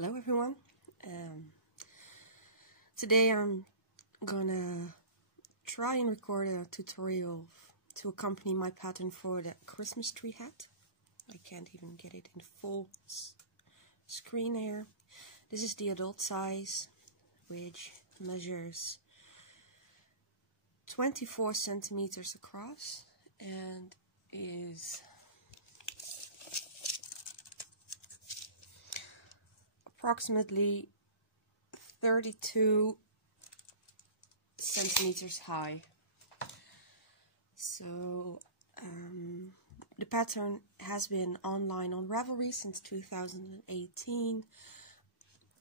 Hello everyone. Today I'm gonna try and record a tutorial to accompany my pattern for the Christmas tree hat. I can't even get it in full screen here. This is the adult size, which measures 24 centimeters across and is approximately 32 centimeters high. So the pattern has been online on Ravelry since 2018.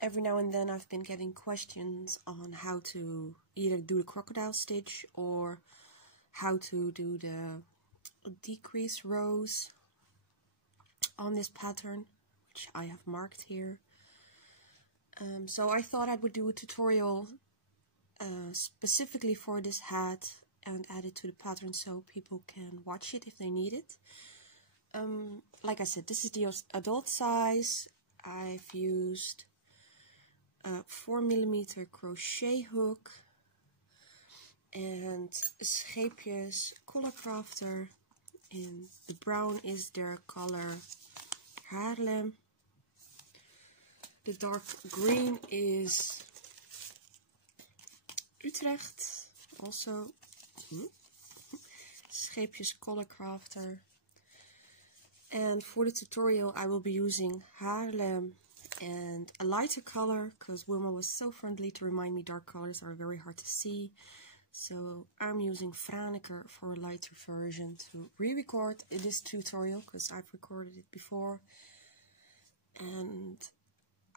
Every now and then I've been getting questions on how to either do the crocodile stitch or how to do the decrease rows on this pattern, which I have marked here. So I thought I would do a tutorial specifically for this hat and add it to the pattern so people can watch it if they need it. Like I said, this is the adult size. I've used a 4mm crochet hook and scheepjes color crafter. In the brown is their color Haarlem. The dark green is Utrecht, also scheepjes color crafter. And for the tutorial I will be using Haarlem and a lighter color, because Wilma was so friendly to remind me dark colors are very hard to see. So I'm using Franeker for a lighter version to re-record this tutorial, because I've recorded it before. And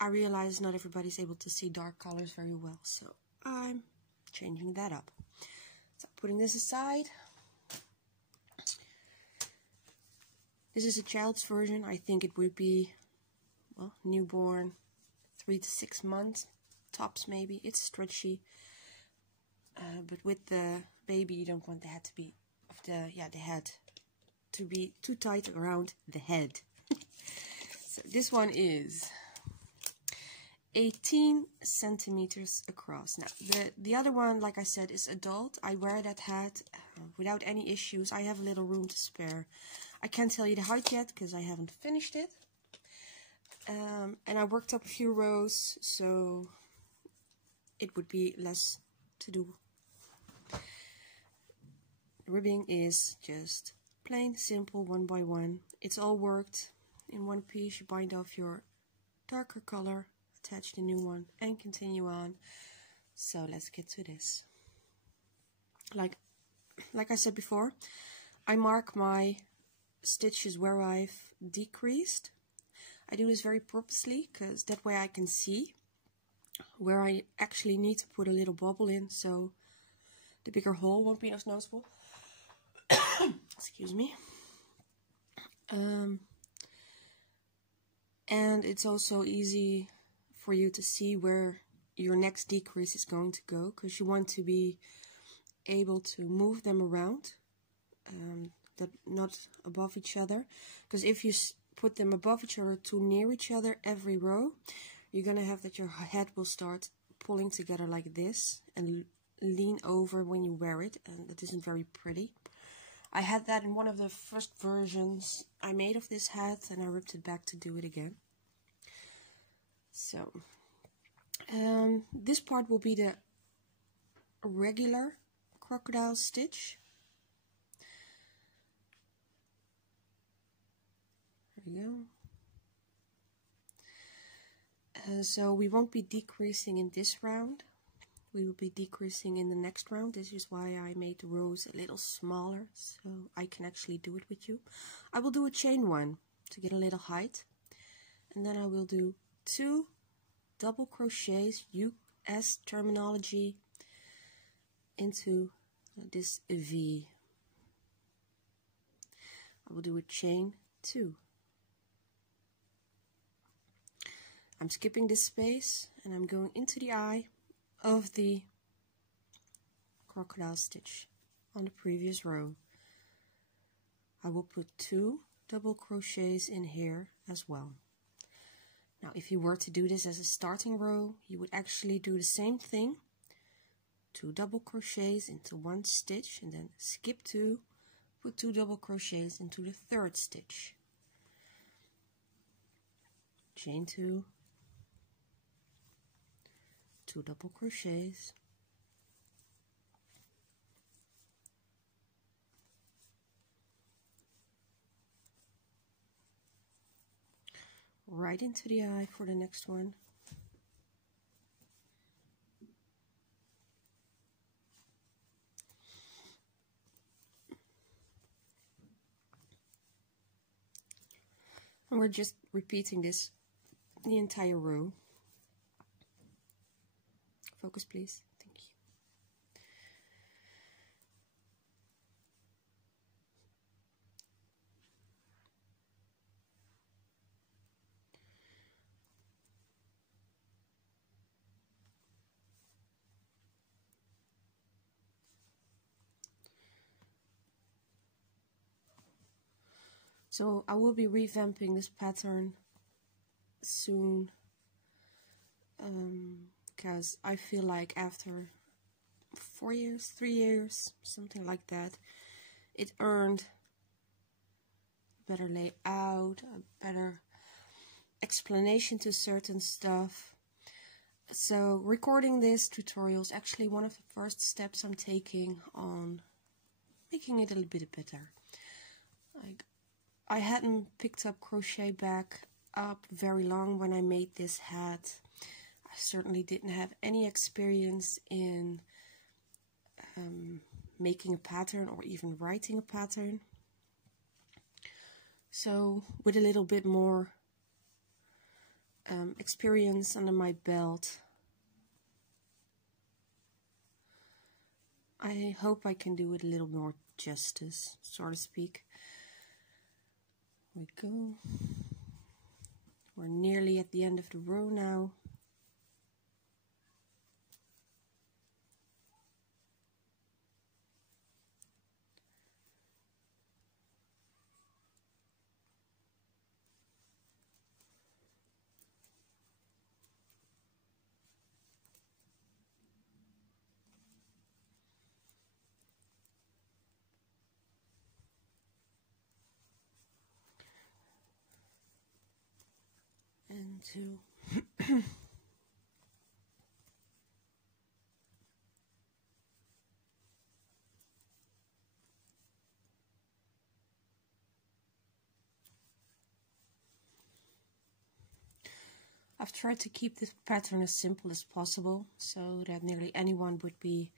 I realize not everybody's able to see dark colors very well, so I'm changing that up. So putting this aside, this is a child's version. I think it would be, well, newborn, 3 to 6 months, tops maybe. It's stretchy, but with the baby you don't want the head to be, the head to be too tight around the head. So this one is 18 centimeters across. Now the other one, like I said, is adult. I wear that hat without any issues. I have a little room to spare. I can't tell you the height yet because I haven't finished it. And I worked up a few rows, so it would be less to do. The ribbing is just plain simple, 1 by 1. It's all worked in one piece. You bind off your darker color, attach the new one, and continue on. So let's get to this. Like I said before, I mark my stitches where I've decreased. I do this very purposely because that way I can see where I actually need to put a little bubble in, so the bigger hole won't be as noticeable. Excuse me. And it's also easy for you to see where your next decrease is going to go, because you want to be able to move them around, that not above each other, because if you put them above each other too near each other every row, you're gonna have that your head will start pulling together like this and lean over when you wear it, and that isn't very pretty. I had that in one of the first versions I made of this hat, and I ripped it back to do it again. So this part will be the regular crocodile stitch. There we go. So we won't be decreasing in this round. We will be decreasing in the next round. This is why I made the rows a little smaller, so I can actually do it with you. I will do a chain one to get a little height, and then I will do 2 double crochets, US terminology, into this V. I will do a chain 2. I'm skipping this space and I'm going into the eye of the crocodile stitch on the previous row. I will put 2 double crochets in here as well. Now Now if you were to do this as a starting row, you would actually do the same thing, 2 double crochets into 1 stitch, and then skip 2, put 2 double crochets into the 3rd stitch, chain 2, 2 double crochets, right into the eye for the next one. And we're just repeating this the entire row. Focus, please. Thank you. So I will be revamping this pattern soon, because I feel like after 4 years, 3 years, something like that, it earned a better layout, a better explanation to certain stuff. So recording this tutorial is actually one of the first steps I'm taking on making it a little bit better. Like, I hadn't picked up crochet back up very long when I made this hat. I certainly didn't have any experience in making a pattern or even writing a pattern. So with a little bit more experience under my belt, I hope I can do it a little more justice, so to speak. Here we go. We're nearly at the end of the row now. And 2. I've tried to keep this pattern as simple as possible so that nearly anyone would be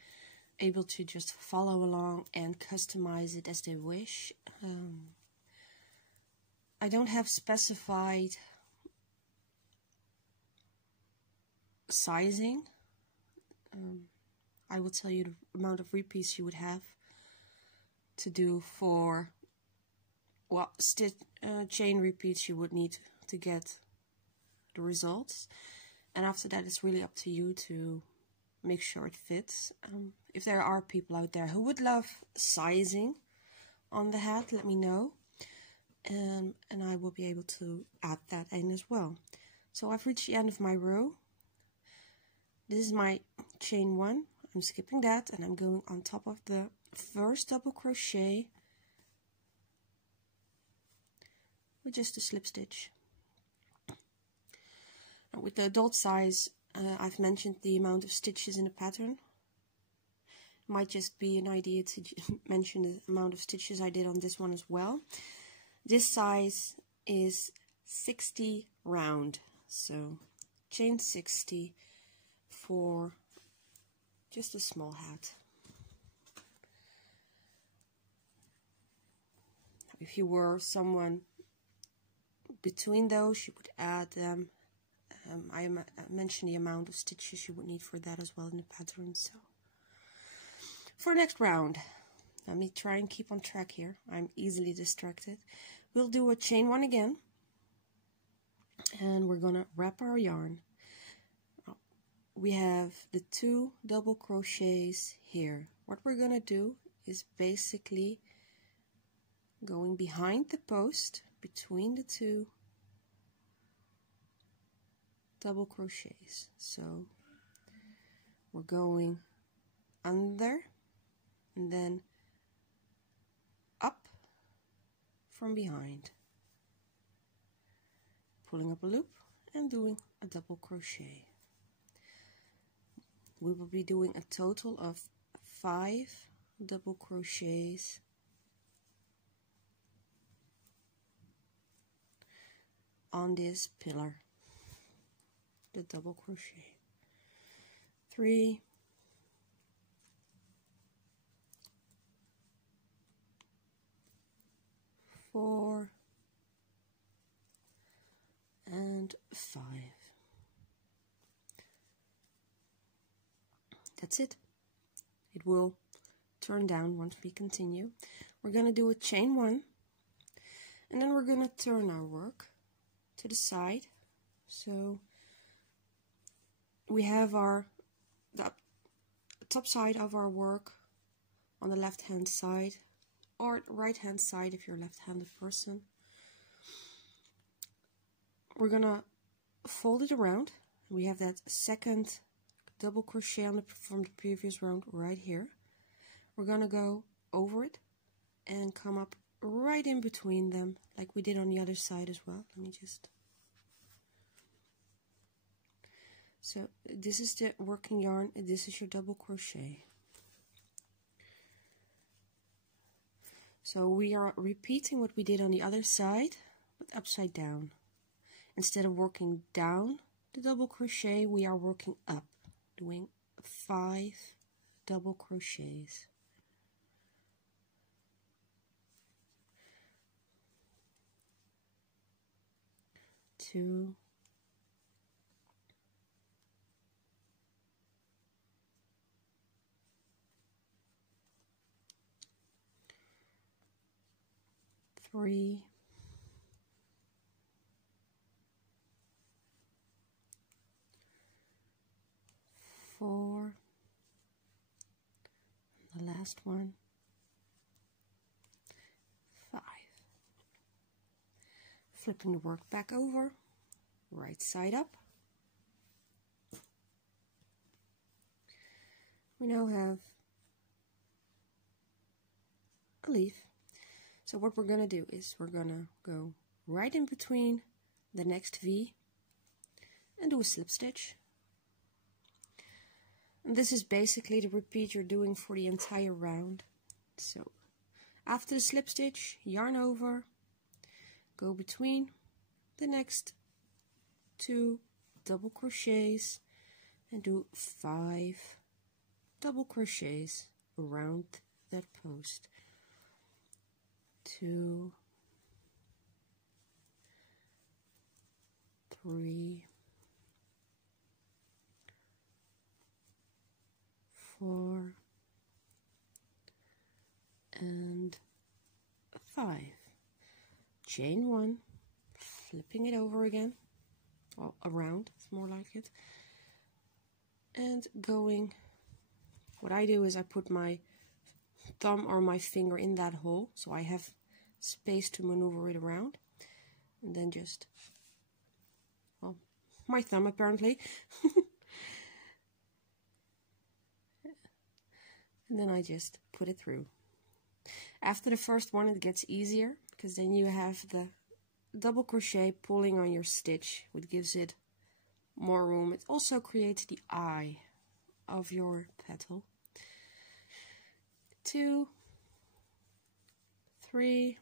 able to just follow along and customize it as they wish. I don't have specified sizing. I will tell you the amount of repeats you would have to do for, well, chain repeats you would need to get the results, and after that it's really up to you to make sure it fits. If there are people out there who would love sizing on the hat, let me know, and I will be able to add that in as well. So I've reached the end of my row. This is my chain 1. I'm skipping that and I'm going on top of the first double crochet with just a slip stitch. With the adult size, I've mentioned the amount of stitches in the pattern. It might just be an idea to mention the amount of stitches I did on this one as well. This size is 60 round, so chain 60 for just a small hat. If you were someone between those, you would add them. I mentioned the amount of stitches you would need for that as well in the pattern. So for next round, let me try and keep on track here. I'm easily distracted. We'll do a chain 1 again, and we're gonna wrap our yarn. We have the 2 double crochets here. What we're gonna do is basically going behind the post between the 2, double crochets. So we're going under and then up from behind, pulling up a loop and doing a double crochet. We will be doing a total of 5 double crochets on this pillar, the double crochet. 3, 4, and 5. That's it. It will turn down once we continue. We're going to do a chain 1, and then we're going to turn our work to the side. So we have the top side of our work on the left hand side, or right hand side if you're a left-handed person. We're gonna fold it around. We have that second double crochet from the previous round right here. We're gonna go over it and come up right in between them like we did on the other side as well. Let me just... So this is the working yarn and this is your double crochet. So we are repeating what we did on the other side, but upside down. Instead of working down the double crochet, we are working up, doing 5 double crochets. Two, 3, 4, the last one, 5. Flipping the work back over, right side up. We now have a leaf. So what we're going to do is we're going to go right in between the next V and do a slip stitch. And this is basically the repeat you're doing for the entire round. So after the slip stitch, yarn over, go between the next 2 double crochets and do 5 double crochets around that post. 2, 3, 4, and 5. Chain 1, flipping it over again, or around, it's more like it, and going. What I do is I put my thumb or my finger in that hole, so I have space to maneuver it around, and then just, well, my thumb apparently. And then I just put it through. After the first one it gets easier, because then you have the double crochet pulling on your stitch, which gives it more room. It also creates the eye of your petal. 2, 3,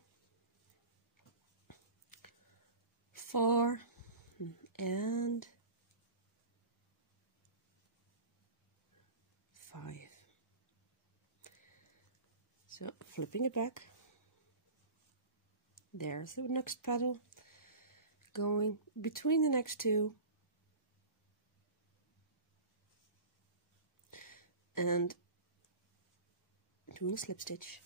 4, and 5. So flipping it back. There's the next petal. Going between the next 2. And doing a slip stitch.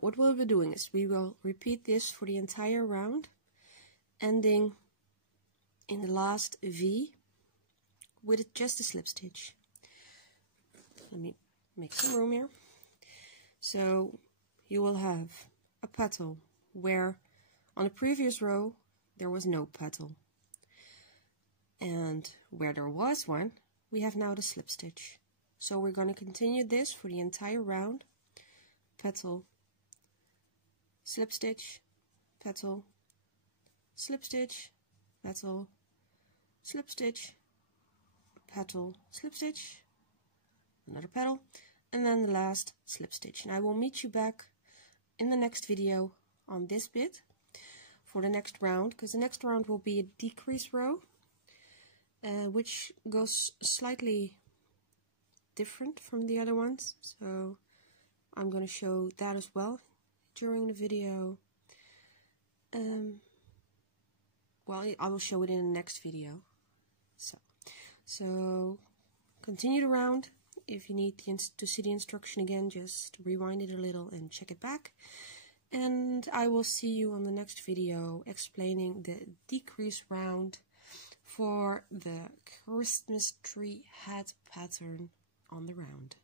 What we'll be doing is we will repeat this for the entire round, ending in the last V with just a slip stitch. Let me make some room here. So you will have a petal where on the previous row there was no petal. And where there was one, we have now the slip stitch. So we're going to continue this for the entire round. Petal, slip stitch, petal, slip stitch, petal, slip stitch, petal, slip stitch, another petal, and then the last slip stitch. And I will meet you back in the next video on this bit for the next round, because the next round will be a decrease row, which goes slightly different from the other ones. So I'm going to show that as well during the video. Well, I will show it in the next video. So continue the round. If you need to see the instruction again, just rewind it a little and check it back. And I will see you on the next video explaining the decrease round for the Christmas tree hat pattern on the round.